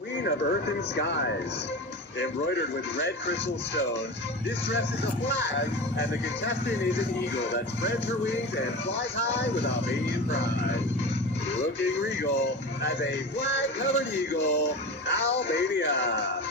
Queen of Earth and Skies. Embroidered with red crystal stones, this dress is a flag, and the contestant is an eagle that spreads her wings and flies high with Albanian pride. Looking regal as a flag-covered eagle, Albania.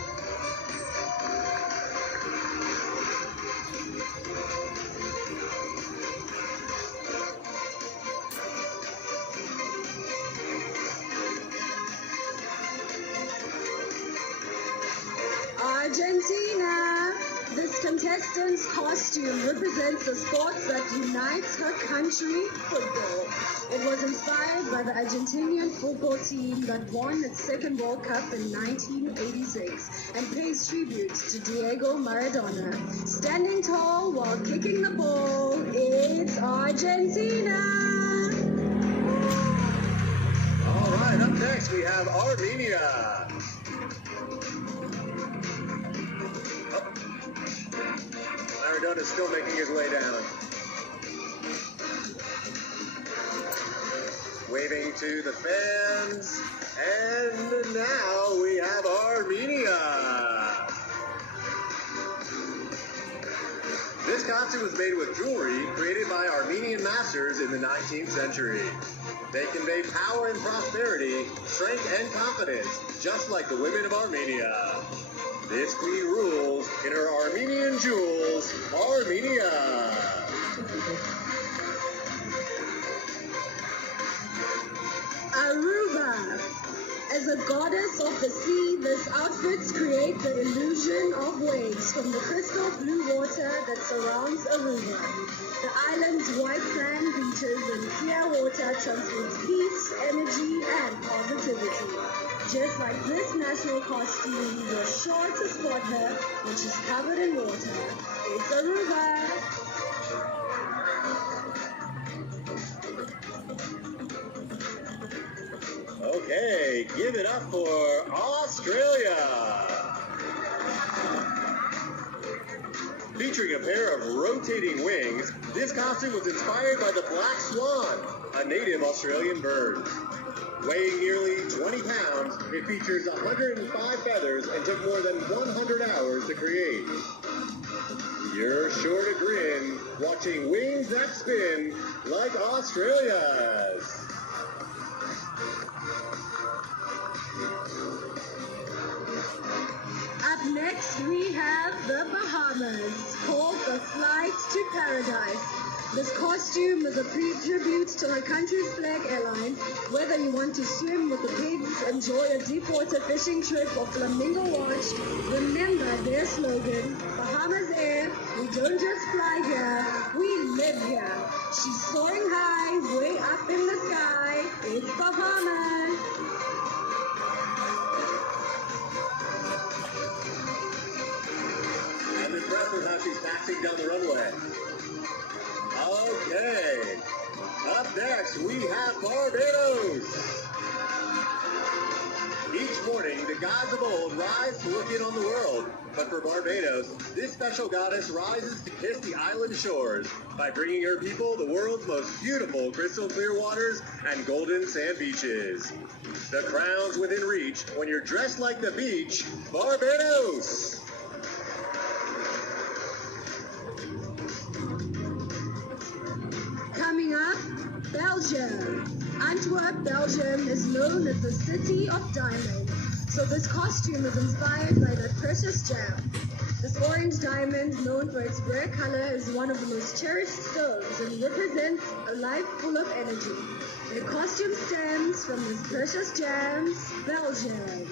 Argentina! This contestant's costume represents the sport that unites her country, football. It was inspired by the Argentinian football team that won its second World Cup in 1986 and pays tribute to Diego Maradona. Standing tall while kicking the ball, it's Argentina! All right, up next we have Armenia. Maradona's still making his way down. Waving to the fans. And now we have Armenia. This costume was made with jewelry created by Armenian masters in the 19th century. They convey power and prosperity, strength and confidence, just like the women of Armenia. This queen rules in her Armenian jewels, Armenia. Aruba. As a goddess of the sea, this outfit creates the illusion of waves from the crystal blue water that surrounds Aruba. The island's white sand beaches and clear water transmits peace, energy, and positivity. Just like this national costume, you're sure to spot her when she's covered in water. It's Aruba. Okay, give it up for Australia. Featuring a pair of rotating wings, this costume was inspired by the black swan, a native Australian bird. Weighing nearly 20 pounds, it features 105 feathers and took more than 100 hours to create. You're sure to grin watching wings that spin like Australia's. Up next, we have the Bahamas, called the Flight to Paradise. This costume is a tribute to her country's flag airline. Whether you want to swim with the pigs, enjoy a deep water fishing trip, or flamingo watch, remember their slogan, Bahamas Air, we don't just fly here, we live here. She's soaring high, way up in the sky, it's Bahamas. I'm impressed with how she's passing down the runway. Okay, up next we have Barbados. Each morning, the gods of old rise to look in on the world. But for Barbados, this special goddess rises to kiss the island shores by bringing her people the world's most beautiful crystal clear waters and golden sand beaches. The crown's within reach when you're dressed like the beach, Barbados! Coming up, Belgium. Antwerp, Belgium is known as the City of Diamonds. So this costume is inspired by the precious gem. This orange diamond, known for its rare color, is one of the most cherished stones and represents a life full of energy. The costume stems from this precious gems, Belgium.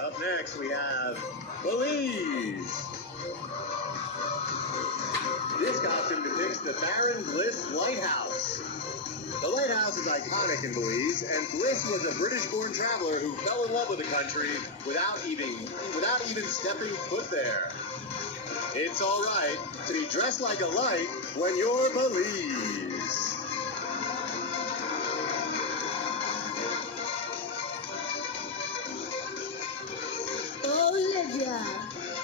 Up next, we have Belize. This costume depicts the Baron Bliss Lighthouse. The lighthouse is iconic in Belize, and Bliss was a British-born traveler who fell in love with the country without even stepping foot there. It's all right to be dressed like a light when you're Belize. Bolivia.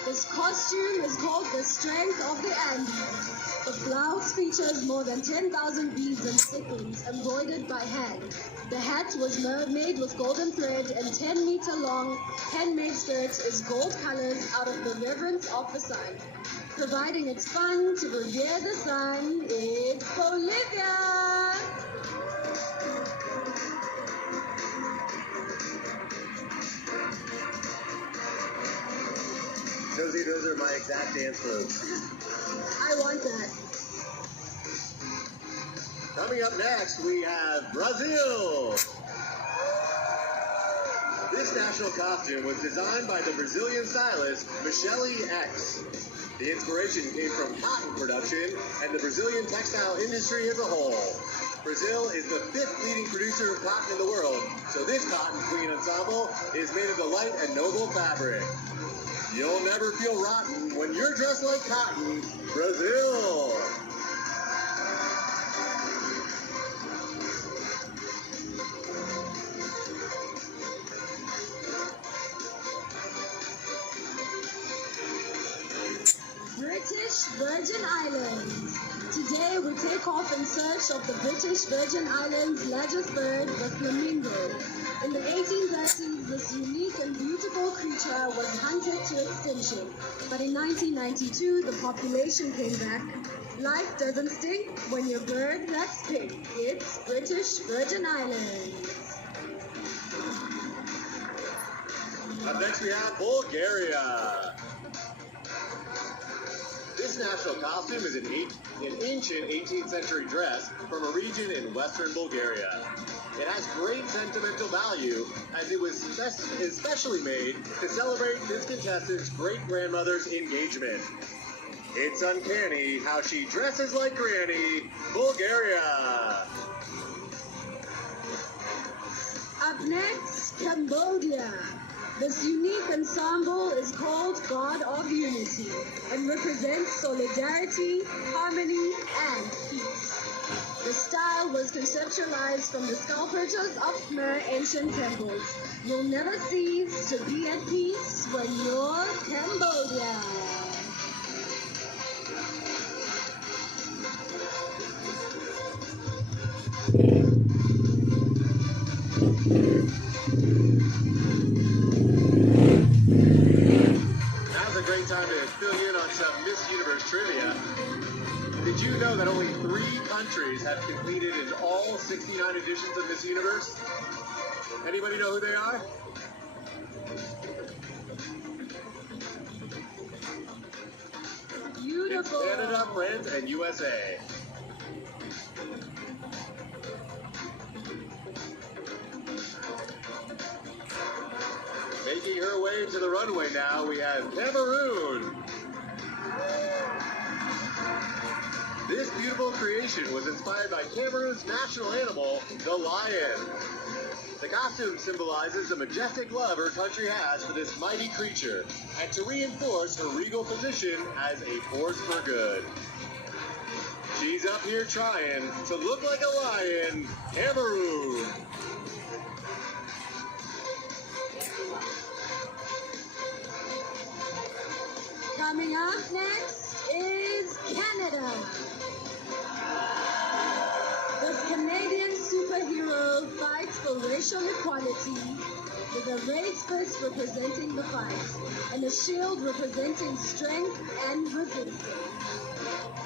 This costume is called the Strength of the Andes. The blouse features more than 10,000 beads and sequins embroidered by hand. The hat was made with golden thread, and 10-meter-long handmade skirt is gold colors out of the reverence of the sun. Providing it's fun to revere the sun, it's Bolivia! Josie, those are my exact dance moves. I want that. Coming up next, we have Brazil. This national costume was designed by the Brazilian stylist Michele X. The inspiration came from cotton production and the Brazilian textile industry as a whole. Brazil is the 5th leading producer of cotton in the world, so this Cotton Queen ensemble is made of the light and noble fabric. You'll never feel rotten when you're dressed like cotton, Brazil! British Virgin Islands. Today we take off in search of the British Virgin Islands' largest bird, the flamingo. In the 1830s, this unique and beautiful creature was hunted to extinction. But in 1992, the population came back. Life doesn't stink when your bird that's pink. It's British Virgin Islands. Up next we have Bulgaria. This national costume is an ancient 18th century dress from a region in western Bulgaria. It has great sentimental value as it was especially made to celebrate this contestant's great-grandmother's engagement. It's uncanny how she dresses like Granny, Bulgaria. Up next, Cambodia. This unique ensemble is called God of Unity and represents solidarity, harmony, and peace. The style was conceptualized from the sculptures of Khmer ancient temples. You'll never cease to be at peace when you're Cambodia. Now's a great time to fill you in on some Miss Universe trivia. Did you know that only 3 countries have competed in all 69 editions of Miss Universe? Anybody know who they are? Beautiful. It's Canada, France, and USA. Making her way to the runway now, we have Cameroon. This beautiful creation was inspired by Cameroon's national animal, the lion. The costume symbolizes the majestic love her country has for this mighty creature, and to reinforce her regal position as a force for good. She's up here trying to look like a lion, Cameroon. Coming up next is Canada. This Canadian superhero fights for racial equality with a raised fist representing the fight and a shield representing strength and resistance.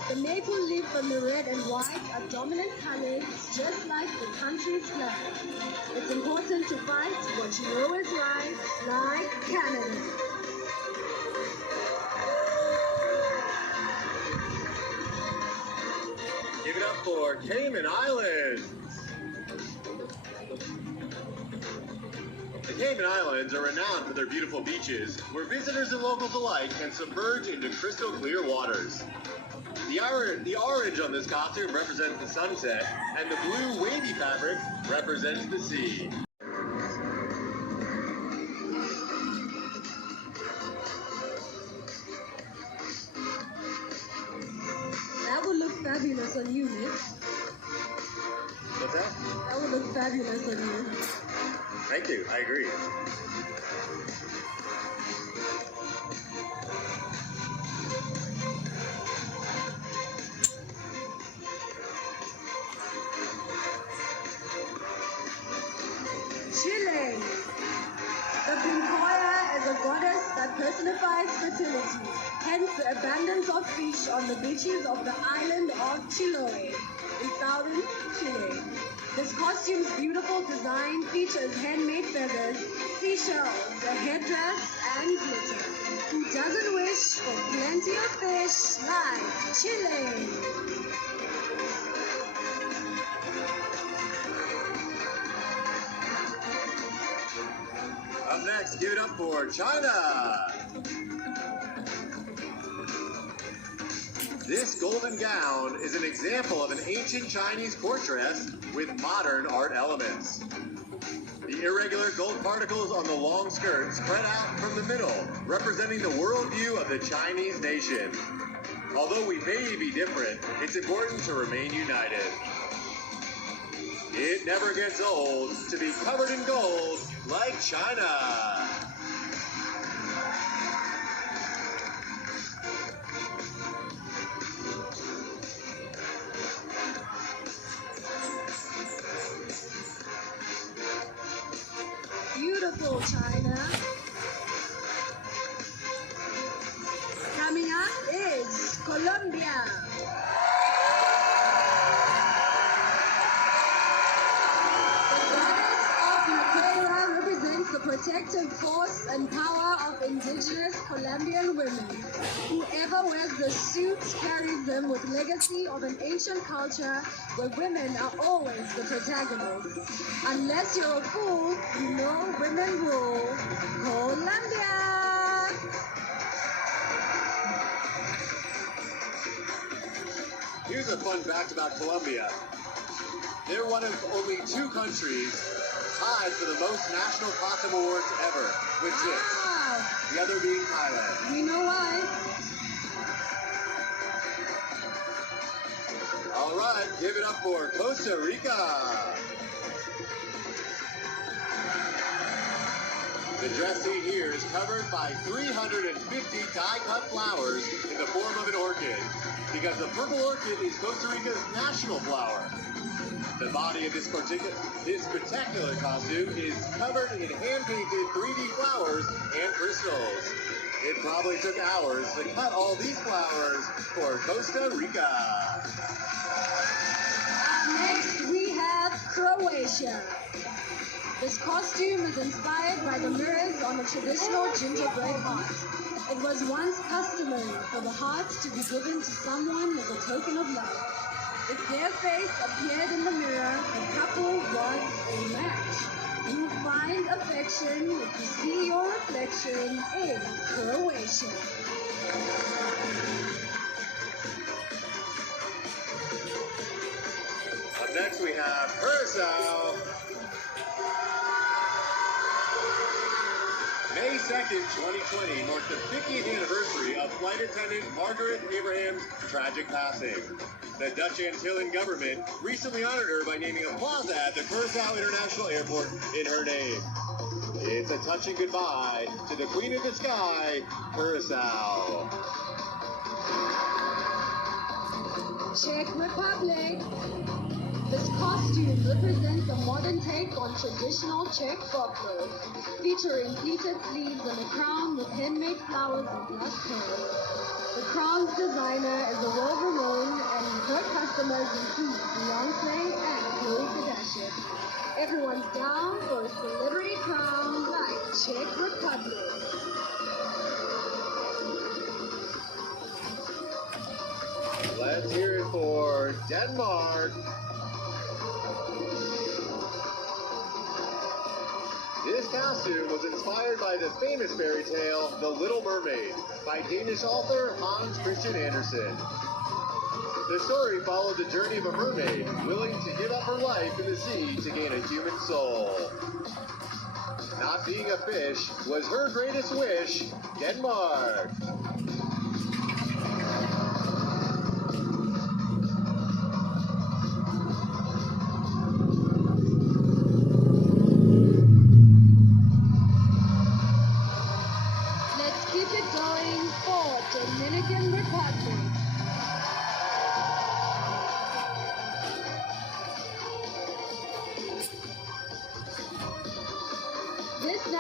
The maple leaf and the red and white are dominant colors, just like the country's flag. It's important to fight what you know is right, like Canada. Give it up for Cayman Islands. The Cayman Islands are renowned for their beautiful beaches, where visitors and locals alike can submerge into crystal clear waters. The orange on this costume represents the sunset, and the blue wavy fabric represents the sea. That would look fabulous on you, Nick. What's that? That would look fabulous on you. Thank you. I agree. Chile. The Pincoya is a goddess that personifies fertility, hence the abundance of fish on the beaches of the island of Chiloé in southern Chile. This costume's beautiful design features handmade feathers, seashells, a headdress, and glitter. Who doesn't wish for plenty of fish like Chile? Up next, give it up for China. This golden gown is an example of an ancient Chinese court dress with modern art elements. The irregular gold particles on the long skirt spread out from the middle, representing the worldview of the Chinese nation. Although we may be different, it's important to remain united. It never gets old to be covered in gold like China. Beautiful China. Coming up is Colombia. The protective force and power of indigenous Colombian women. Whoever wears the suit carries them with legacy of an ancient culture where women are always the protagonists. Unless you're a fool, you know women rule. Colombia! Here's a fun fact about Colombia. They're one of only 2 countries tied for the most national costume awards ever, with 6. Wow! The other being Thailand. We know why. All right, give it up for Costa Rica. The dress seen here is covered by 350 die-cut flowers in the form of an orchid, because the purple orchid is Costa Rica's national flower. The body of this spectacular costume is covered in hand-painted 3D flowers and crystals. It probably took hours to cut all these flowers for Costa Rica. Up next, we have Croatia. This costume is inspired by the mirrors on a traditional gingerbread heart. It was once customary for the heart to be given to someone as a token of love. If their face appeared in the mirror, the couple was a match. You find affection if you see your reflection in Croatia. Up next we have Curacao. May 2nd, 2020 marked the 50th anniversary of flight attendant Margaret Abraham's tragic passing. The Dutch Antillan government recently honored her by naming a plaza at the Curacao International Airport in her name. It's a touching goodbye to the Queen of the Sky, Curacao. Czech Republic. This costume represents a modern take on traditional Czech folklore, featuring pleated sleeves and a crown with handmade flowers and black pearls. The crown's designer is a world-renowned, and her customers include Beyonce and Khloe Kardashian. Everyone's down for a celebrity crown like Czech Republic. Let's hear it for Denmark. This costume was inspired by the famous fairy tale, The Little Mermaid, by Danish author Hans Christian Andersen. The story followed the journey of a mermaid willing to give up her life in the sea to gain a human soul. Not being a fish was her greatest wish, Denmark. Dominican Republic.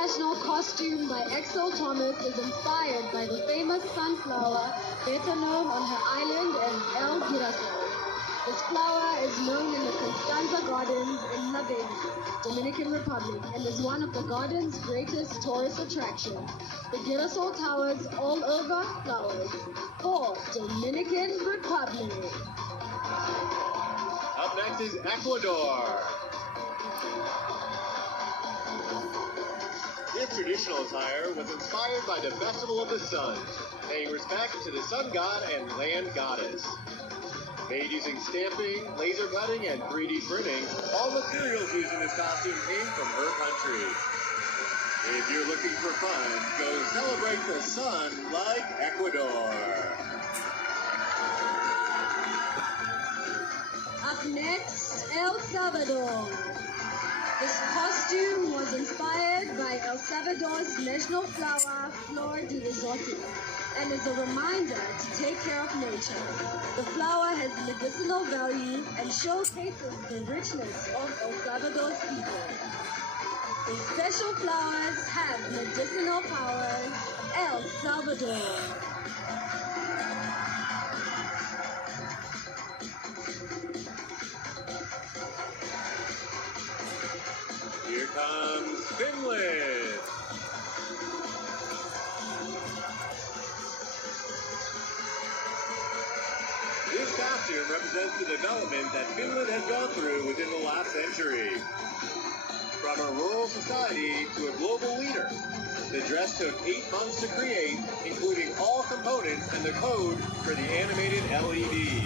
national costume by Axel Thomas is inspired by the famous sunflower, better known on her island as El Girasol. This flower is known in the Constanza Gardens in La Vega, Dominican Republic, and is one of the garden's greatest tourist attractions. The Girasol towers all over flowers for Dominican Republic. Up next is Ecuador. This traditional attire was inspired by the Festival of the Sun, paying respect to the sun god and land goddess. Made using stamping, laser cutting, and 3D printing, all materials used in this costume came from her country. If you're looking for fun, go celebrate the sun like Ecuador. Up next, El Salvador. This costume was inspired by El Salvador's national flower, Flor de Resorte, and is a reminder to take care of nature. The flower has medicinal value and showcases the richness of El Salvador's people. These special flowers have medicinal powers. El Salvador. Here comes Finland. This costume represents the development that Finland has gone through within the last century. From a rural society to a global leader, the dress took 8 months to create, including all components and the code for the animated LED.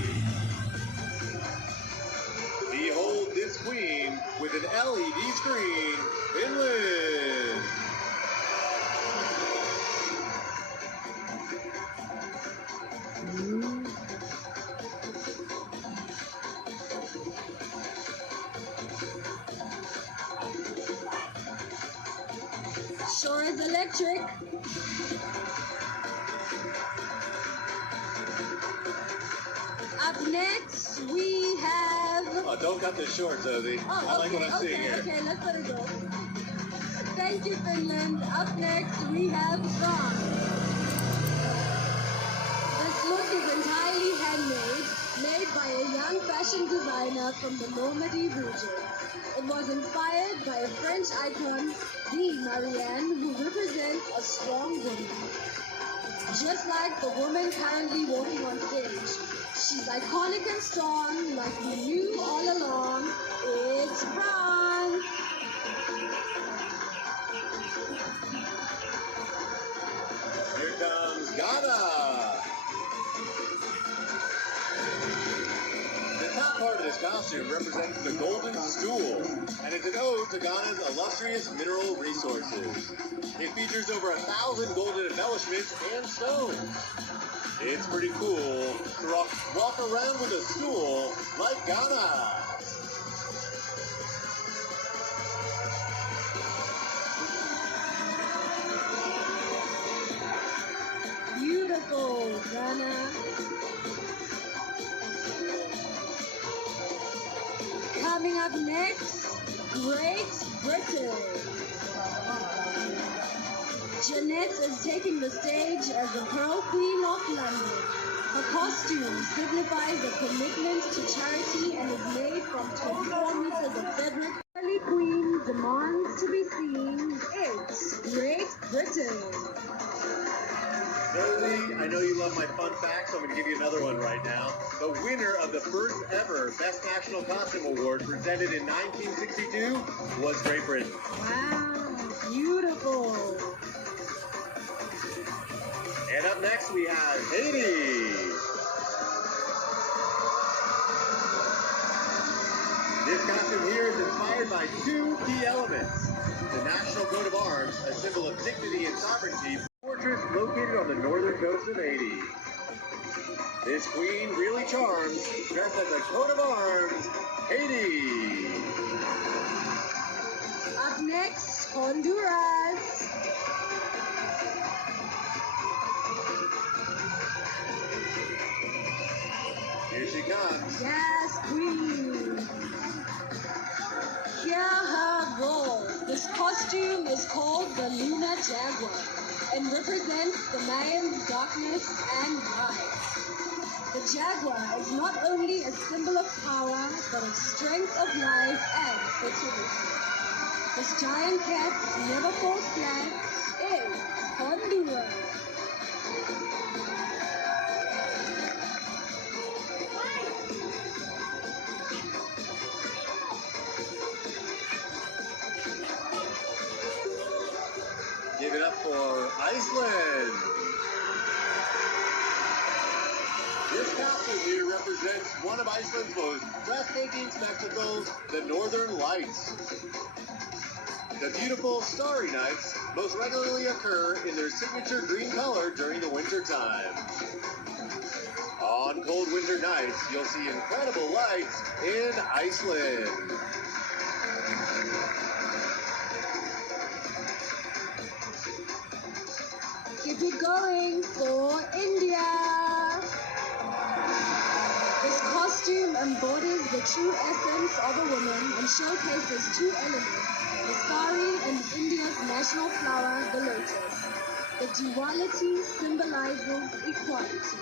Behold this queen with an LED screen, Finland! Sure is electric. Up next, we have... Oh, don't cut this short, Zoe. I like what I'm seeing here. Okay, let's let it go. Thank you, Finland. Up next, we have France. This look is entirely handmade, made by a young fashion designer from the Normandy region. It was inspired by a French icon, the Marianne, who represents a strong woman. Just like the woman currently walking on stage, she's iconic and strong, like we knew all along. It's France! Here comes Ghana. The top part of this costume represents the golden stool, and it's an ode to Ghana's illustrious mineral resources. It features over 1,000 golden embellishments and stones. It's pretty cool to walk around with a stool like Ghana. Beautiful, Ghana. Coming up next, Great Britain. Jeanette is taking the stage as the Pearl Queen of London. Her costume signifies a commitment to charity and is made from 24 meters of fabric. Early Queen demands to be seen. It's Great Britain. Rosie, I know you love my fun facts, so I'm going to give you another one right now. The winner of the first ever Best National Costume Award presented in 1962 was Great Britain. Wow, beautiful. And up next we have Haiti. This costume here is inspired by 2 key elements. The national coat of arms, a symbol of dignity and sovereignty, fortress located on the northern coast of Haiti. This queen really charms, dressed as a coat of arms, Haiti. Up next, Honduras. Here she comes. Yes, queen. Hear her roar. This costume is called the Lunar Jaguar and represents the Mayans' darkness and light. The jaguar is not only a symbol of power, but of strength of life and fertility. This giant cat never falls flat is Honduras. Give it up for Iceland. This castle here represents one of Iceland's most breathtaking spectacles, the Northern Lights. The beautiful starry nights most regularly occur in their signature green color during the winter time. On cold winter nights, you'll see incredible lights in Iceland. Keep it going for India. This costume embodies the true essence of a woman and showcases two elements, the sari and India's national flower, the lotus. The duality symbolizes equality.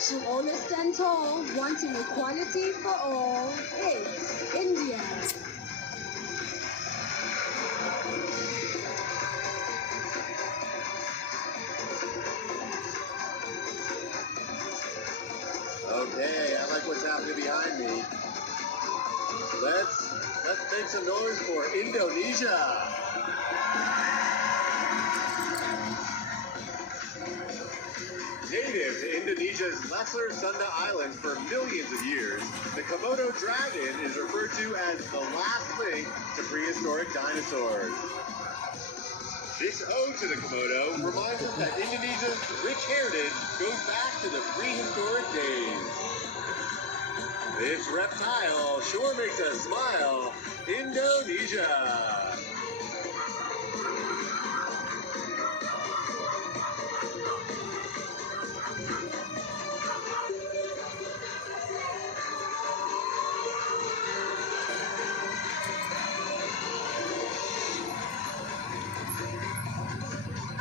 She'll always stand tall, wanting equality for all. It's India. Okay, I like what's happening behind me. Let's make some noise for Indonesia. Native to Indonesia's Lesser Sunda Islands for millions of years, the Komodo dragon is referred to as the last link to prehistoric dinosaurs. This ode to the Komodo reminds us that Indonesia's rich heritage goes back to the prehistoric days. This reptile sure makes us smile. Indonesia.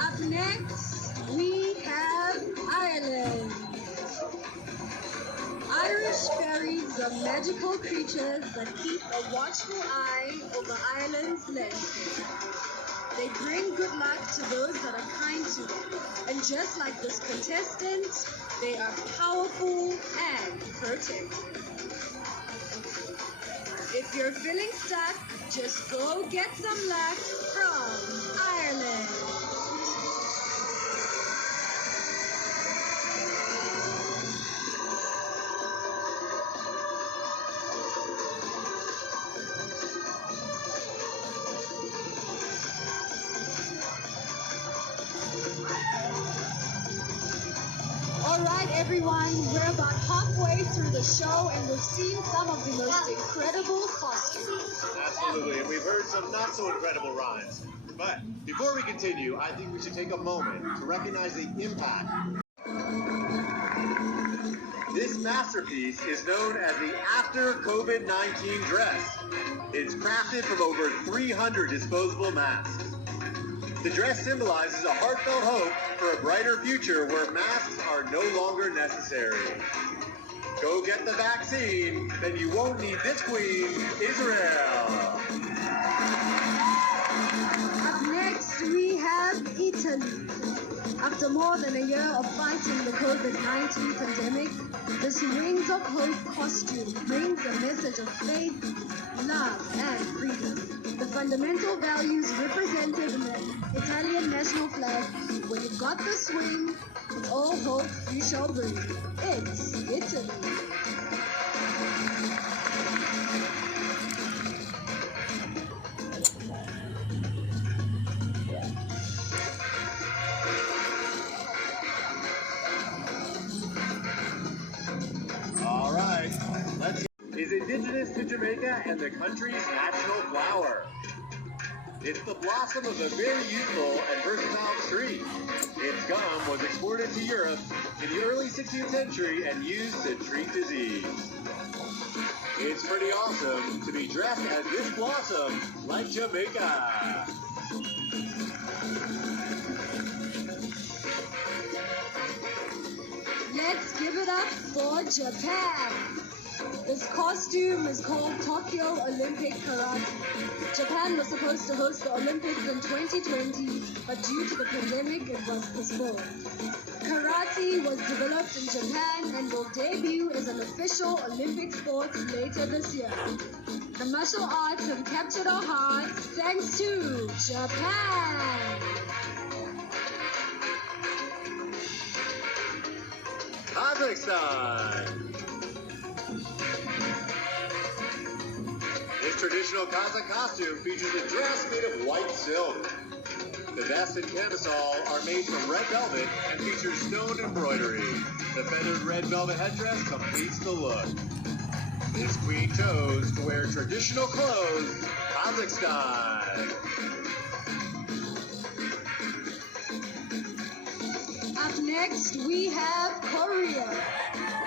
Up next, we have Ireland. Irish fairies are magical creatures that keep a watchful eye over Ireland's landscape. They bring good luck to those that are kind to them. And just like this contestant, they are powerful and protective. If you're feeling stuck, just go get some luck from Ireland. All right, everyone, we're about halfway through the show and we've seen some of the most incredible costumes. Absolutely, and we've heard some not so incredible rhymes. But before we continue, I think we should take a moment to recognize the impact. This masterpiece is known as the After COVID-19 dress. It's crafted from over 300 disposable masks. The dress symbolizes a heartfelt hope for a brighter future where masks are no longer necessary. Go get the vaccine, then you won't need this queen, Israel. Up next, we have Italy. After more than a year of fighting the COVID-19 pandemic, this Wings of Hope costume brings a message of faith, love, and freedom. The fundamental values represented in the Italian national flag. When you've got the swing, it's all hope you shall bring. It's Italy. All right, is indigenous to Jamaica and the country's national flower. It's the blossom of a very useful and versatile tree. Its gum was exported to Europe in the early 16th century and used to treat disease. It's pretty awesome to be dressed as this blossom like Jamaica. Let's give it up for Japan. This costume is called Tokyo Olympic Karate. Japan was supposed to host the Olympics in 2020, but due to the pandemic, it was postponed. Karate was developed in Japan and will debut as an official Olympic sport later this year. The martial arts have captured our hearts thanks to Japan. Kazakhstan. This traditional Kazakh costume features a dress made of white silk. The vest and camisole are made from red velvet and feature stone embroidery. The feathered red velvet headdress completes the look. This queen chose to wear traditional clothes, Kazakhstan. Up next, we have Korea.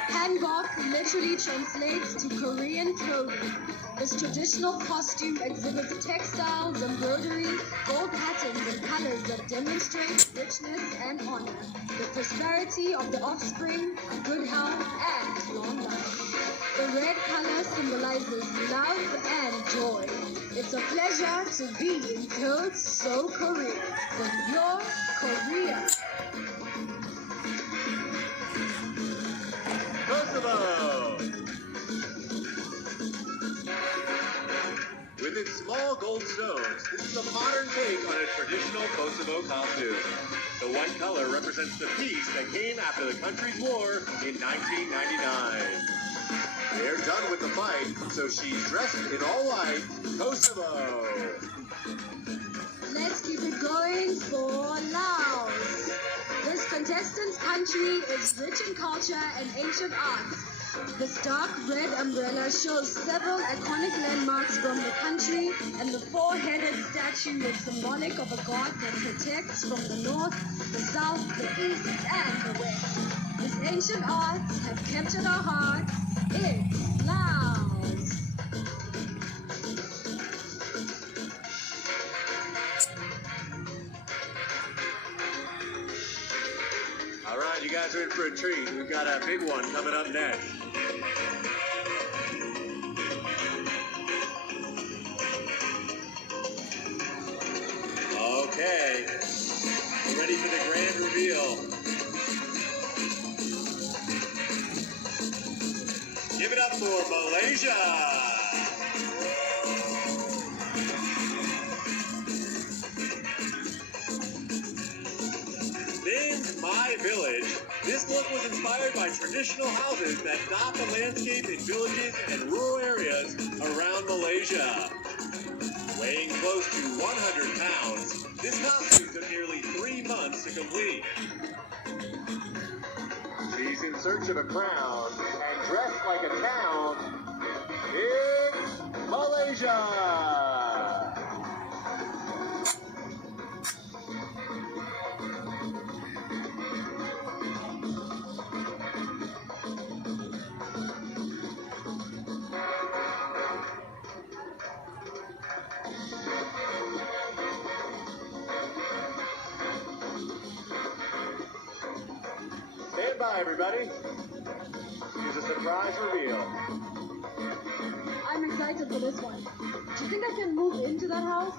Hanbok literally translates to Korean clothing. This traditional costume exhibits textiles, embroidery, gold patterns, and colors that demonstrate richness and honor, the prosperity of the offspring, good health, and long life. The red color symbolizes love and joy. It's a pleasure to be in clothes so Korean. With your Korea. Kosovo! With its small gold stones, this is a modern take on a traditional Kosovo costume. The white color represents the peace that came after the country's war in 1999. They're done with the fight, so she's dressed in all white, Kosovo. Let's keep it going for Laos. This contestant's country is rich in culture and ancient arts. This dark red umbrella shows several iconic landmarks from the country, and the four-headed statue is symbolic of a god that protects from the north, the south, the east, and the west. These ancient arts have captured our hearts. It's Laos. All right, you guys are in for a treat. We've got a big one coming up next. Okay, we're ready for the grand reveal. Give it up for Malaysia. Named My Village, this look was inspired by traditional houses that dot the landscape in villages and rural areas around Malaysia. Weighing close to 100 pounds, this costume took nearly 3 months to complete. She's in search of a crown and dressed like a town. It's Malaysia! Stand by, everybody. Here's a surprise reveal. I'm excited for this one. Do you think I can move into that house?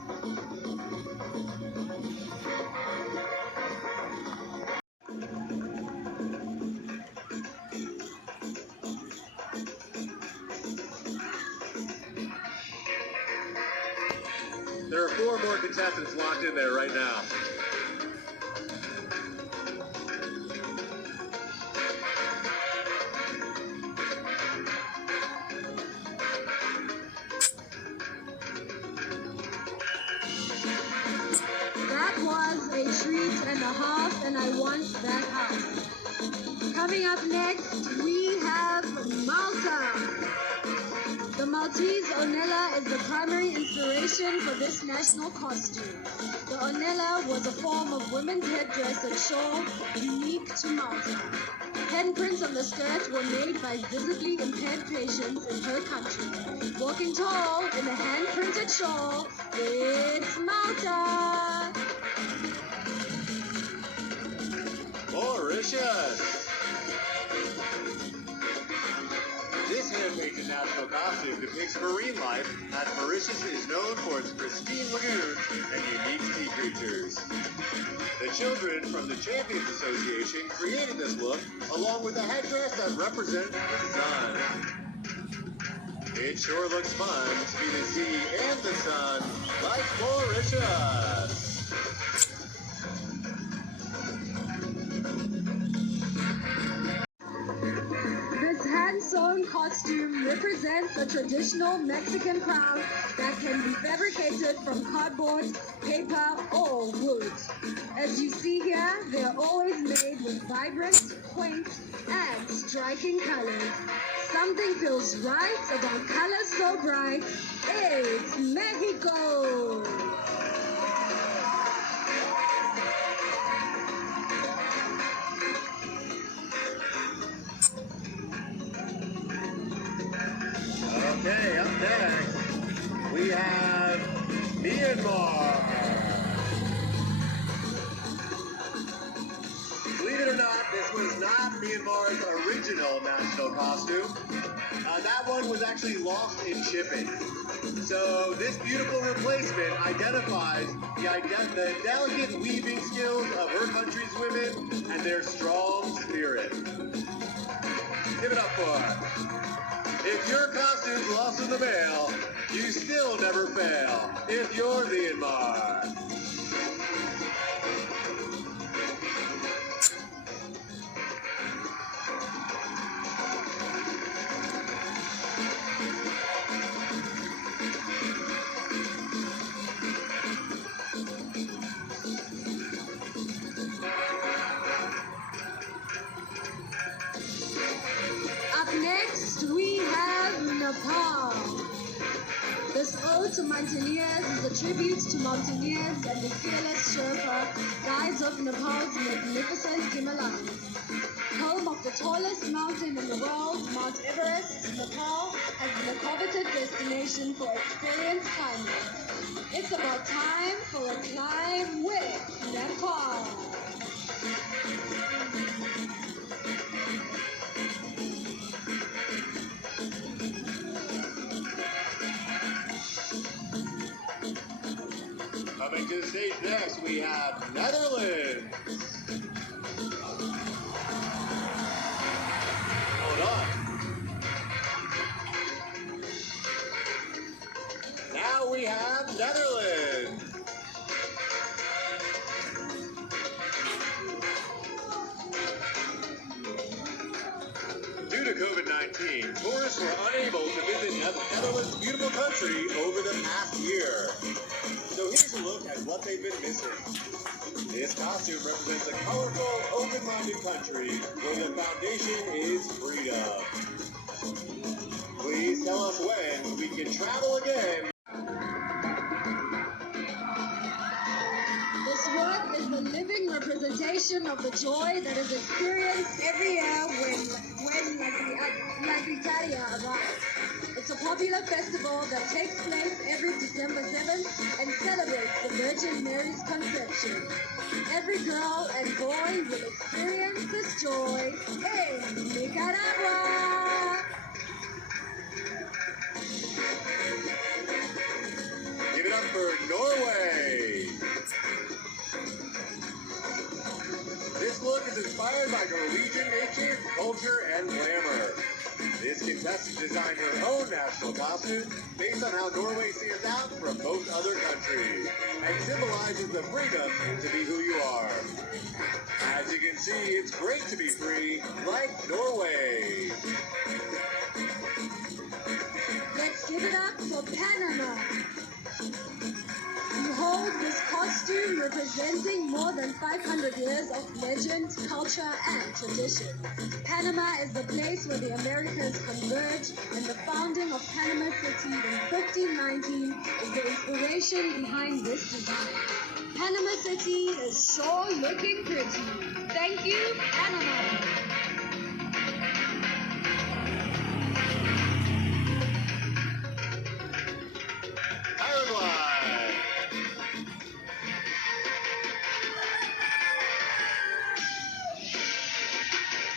There are 4 more contestants locked in there right now. That was a treat and a half, and I want that house. Coming up next, we have Malta. The Maltese Onella is the primary inspiration for this national costume. The Onella was a form of women's headdress and shawl unique to Malta. Handprints on the skirt were made by visibly impaired patients in her country. Walking tall in a hand-printed shawl, it's Malta! Mauritius! This hand-painted national costume depicts marine life, as Mauritius is known for its pristine lagoons and unique sea creatures. The children from the Champions Association created this look, along with a headdress that represents the sun. It sure looks fun to be the sea and the sun, like Mauritius. Hand-sewn costume represents a traditional Mexican crown that can be fabricated from cardboard, paper, or wood. As you see here, they are always made with vibrant, quaint, and striking colors. Something feels right about colors so bright. It's Mexico! Okay, up next, we have Myanmar. Believe it or not, this was not Myanmar's original national costume. That one was actually lost in shipping. So this beautiful replacement identifies the delicate weaving skills of her country's women and their strong spirit. Give it up for her. If your costume's lost in the mail, you still never fail. If you're Myanmar. Up next, we have Nepal. This ode to mountaineers is a tribute to mountaineers and the fearless Sherpa, guides of Nepal's magnificent Himalayas. Home of the tallest mountain in the world, Mount Everest, Nepal has been a coveted destination for experienced climbers. It's about time for a climb with Nepal. Coming to the stage next, we have Netherlands. Hold on. Now we have Netherlands. Due to COVID-19, tourists were unable to visit Netherlands' beautiful country over the past year. So here's a look at what they've been missing. This costume represents a colorful, open-minded country where the foundation is freedom. Please tell us when we can travel again. This work is the living representation of the joy that is experienced every year when La Gritaria arrives. It's a popular festival that takes place every December 7th and celebrates the Virgin Mary's conception. Every girl and boy will experience this joy in Nicaragua. Give it up for Norway. This look is inspired by Norwegian nature, culture, and glamour. This contestant designed her own national costume based on how Norway stands out from most other countries and symbolizes the freedom to be who you are. As you can see, it's great to be free, like Norway. Let's give it up for Panama. Behold, this costume representing more than 500 years of legend, culture, and tradition. Panama is the place where the Americas converged, and the founding of Panama City in 1519 is the inspiration behind this design. Panama City is sure looking pretty. Thank you, Panama.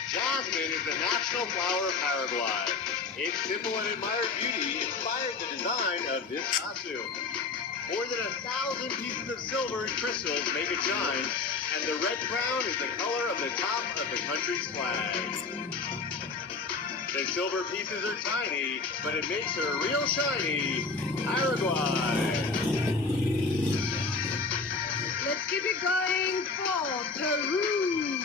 Jasmine is the national flower of Paraguay. Its simple and admired beauty inspired the design of this costume. More than 1,000 pieces of silver and crystals make it shine, and the red crown is the color of the top of the country's flag. The silver pieces are tiny, but it makes her real shiny. Paraguay. Let's keep it going for Peru.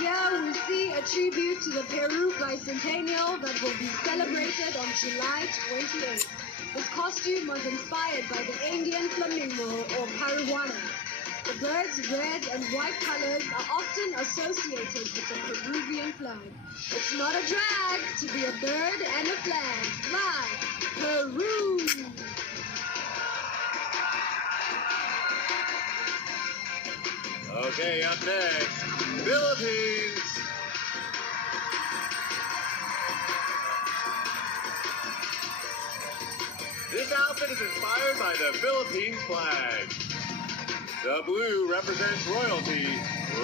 Here we see a tribute to the Peru bicentennial that will be celebrated on July 28th. This costume was inspired by the Andean flamingo or Paraguana. The bird's red and white colors are often associated with the Peruvian flag. It's not a drag to be a bird and a flag. Fly, Peru! Okay, up next, Philippines. This outfit is inspired by the Philippines flag. The blue represents royalty.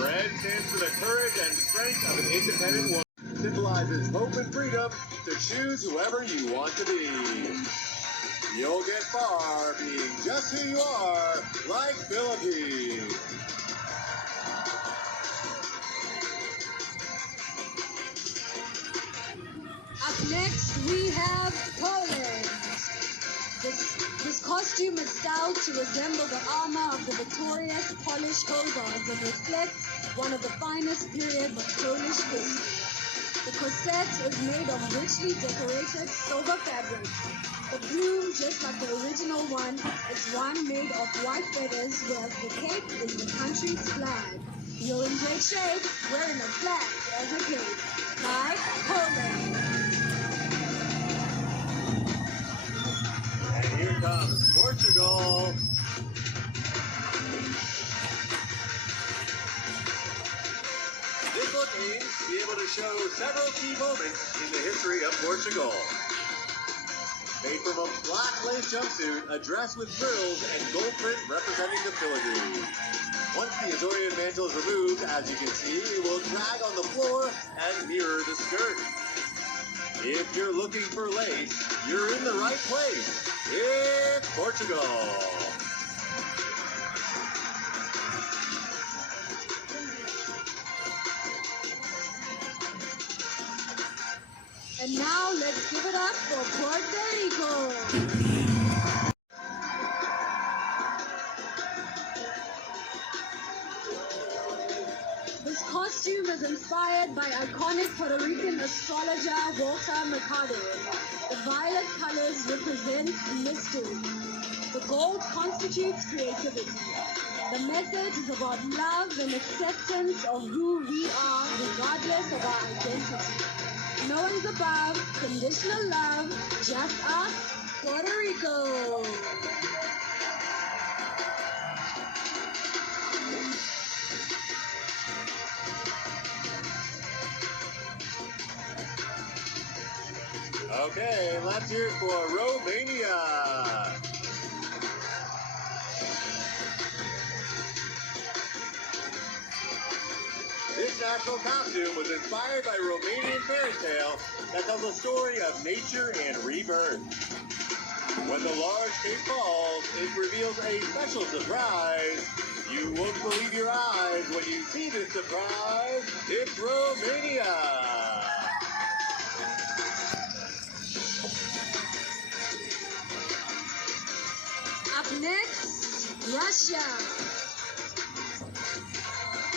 Red stands for the courage and strength of an independent woman. Symbolizes hope and freedom to choose whoever you want to be. You'll get far being just who you are, like Philippines. Up next, we have Poland. This costume is styled to resemble the armor of the victorious Polish Hogars and reflects one of the finest periods of Polish history. The corset is made of richly decorated silver fabric. The plume, just like the original one, is one made of white feathers, whereas the cape is the country's flag. You're in great shape wearing a flag as a cape. Like Poland. And here comes Portugal. This look aims to be able to show several key moments in the history of Portugal. Made from a black lace jumpsuit, a dress with frills, and gold print representing the filigree. Once the Azorian mantle is removed, as you can see, it will drag on the floor and mirror the skirt. If you're looking for lace, you're in the right place. It's Portugal. And now let's give it up for Puerto Rico. This costume is inspired by iconic Puerto Rican astrologer Walter Mercado. The violet colors represent mystery. The gold constitutes creativity. The message is about love and acceptance of who we are regardless of our identity. No one's above, conditional love, just us, Puerto Rico. Okay, let's hear it for Romania. This national costume was inspired by a Romanian fairy tale that tells a story of nature and rebirth. When the large cape falls, it reveals a special surprise. You won't believe your eyes when you see this surprise. It's Romania. Up next, Russia.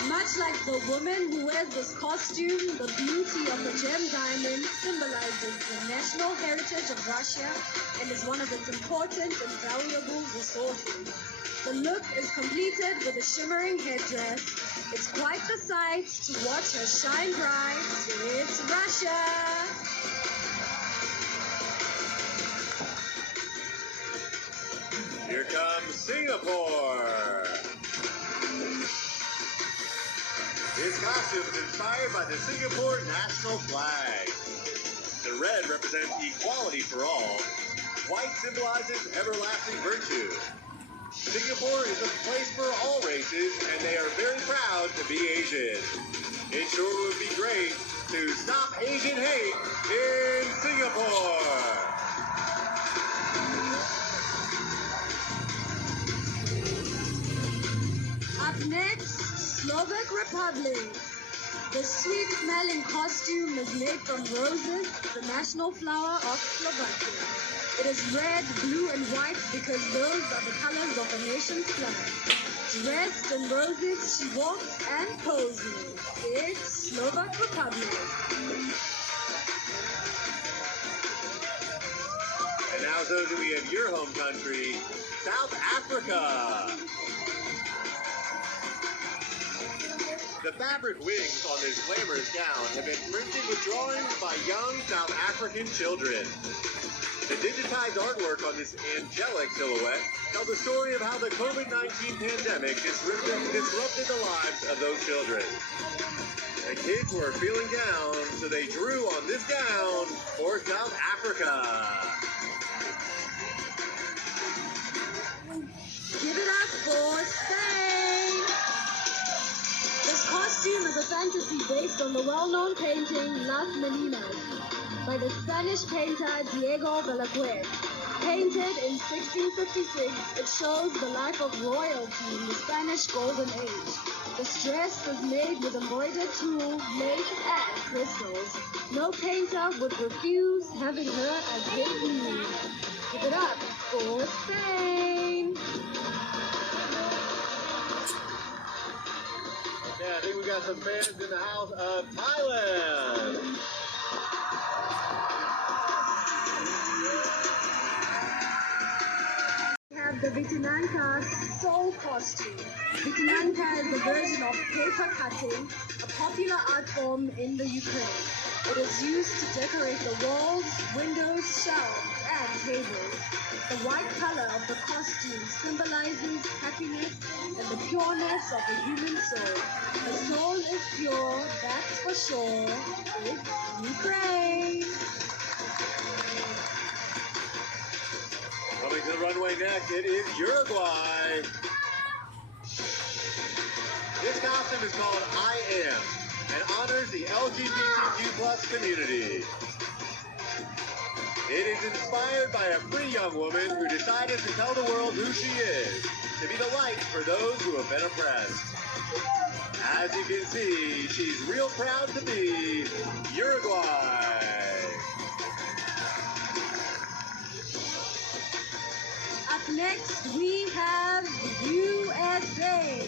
Much like the woman who wears this costume, the beauty of the gem diamond symbolizes the national heritage of Russia and is one of its important and valuable resources. The look is completed with a shimmering headdress. It's quite the sight to watch her shine bright. It's Russia! Here comes Singapore. His costume is inspired by the Singapore national flag. The red represents equality for all. White symbolizes everlasting virtue. Singapore is a place for all races, and they are very proud to be Asian. It sure would be great to stop Asian hate in Singapore. Up next, Slovak Republic. The sweet-smelling costume is made from roses, the national flower of Slovakia. It is red, blue, and white because those are the colors of the nation's flag. Dressed in roses, she walks and poses. It's Slovak Republic. And now, Zoe, we have your home country, South Africa. The fabric wings on this glamorous gown have been printed with drawings by young South African children. The digitized artwork on this angelic silhouette tell the story of how the COVID-19 pandemic disrupted the lives of those children. The kids were feeling down, so they drew on this gown for South Africa. Give it up for Spain! This costume is a fantasy based on the well-known painting Las Meninas by the Spanish painter Diego Velázquez. Painted in 1656, it shows the life of royalty in the Spanish Golden Age. This dress is made with embroidered tulle, lace, and crystals. No painter would refuse having her as his muse. Give it up for Spain! Yeah, I think we got some fans in the house of Thailand. We have the Vitinanka soul costume. Vitinanka is a version of paper cutting, a popular art form in the Ukraine. It is used to decorate the walls, windows, shelves, and tables. The white color of the costume symbolizes happiness and the pureness of the human soul. The soul is pure, that's for sure. It's Ukraine. Coming to the runway next, it is Uruguay. This costume is called I Am and honors the LGBTQ+ community. It is inspired by a free young woman who decided to tell the world who she is, to be the light for those who have been oppressed. As you can see, she's real proud to be Uruguay. Up next, we have the USA.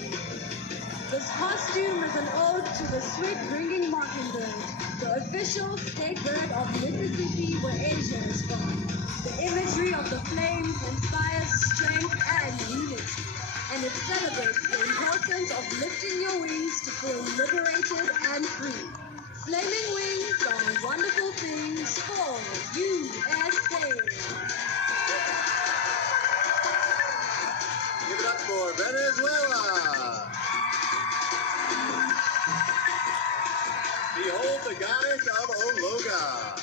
This costume is an ode to the sweet-bringing mockingbird, the official state bird of Mississippi, where Asia is from. The imagery of the flames inspires strength and unity, and it celebrates the importance of lifting your wings to feel liberated and free. Flaming wings are wonderful things for USA. Give it up for Venezuela. Behold the goddess of Ologa.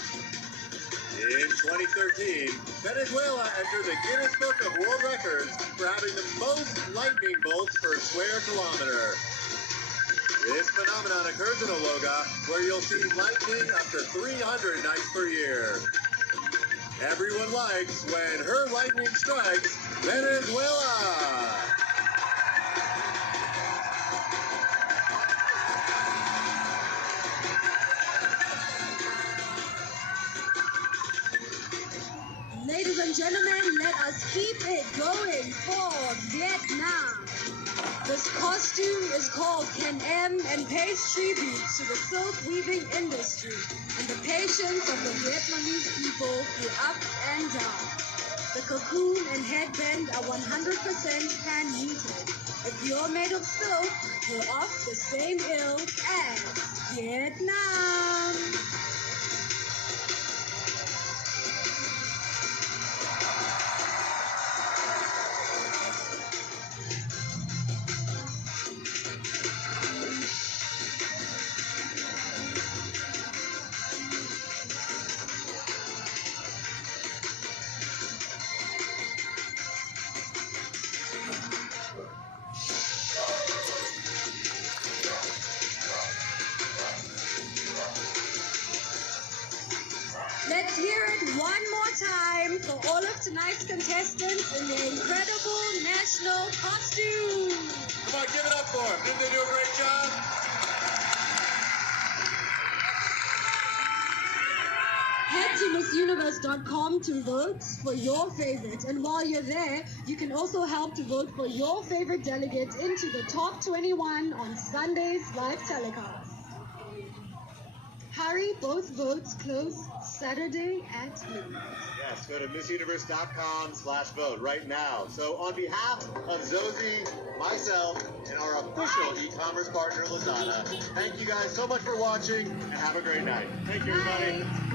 In 2013, Venezuela entered the Guinness Book of World Records for having the most lightning bolts per square kilometer. This phenomenon occurs in Ologa, where you'll see lightning up to 300 nights per year. Everyone likes when her lightning strikes Venezuela. Ladies and gentlemen, let us keep it going for Vietnam. This costume is called Can M and pays tribute to the silk weaving industry and the patience of the Vietnamese people through ups and downs. The cocoon and headband are 100% hand knitted. If you're made of silk, you're off the same ill as Vietnam. Let's hear it one more time for all of tonight's contestants in their incredible national costume. Come on, give it up for them. Didn't they do a great job? Head to MissUniverse.com to vote for your favorites. And while you're there, you can also help to vote for your favorite delegates into the top 21 on Sunday's live telecast. Hurry, both votes close Saturday at midnight. Yes, go to MissUniverse.com/vote right now. So on behalf of Zosie, myself, and our official e-commerce partner, Lazada, thank you guys so much for watching, and have a great night. Thank you, everybody. Bye.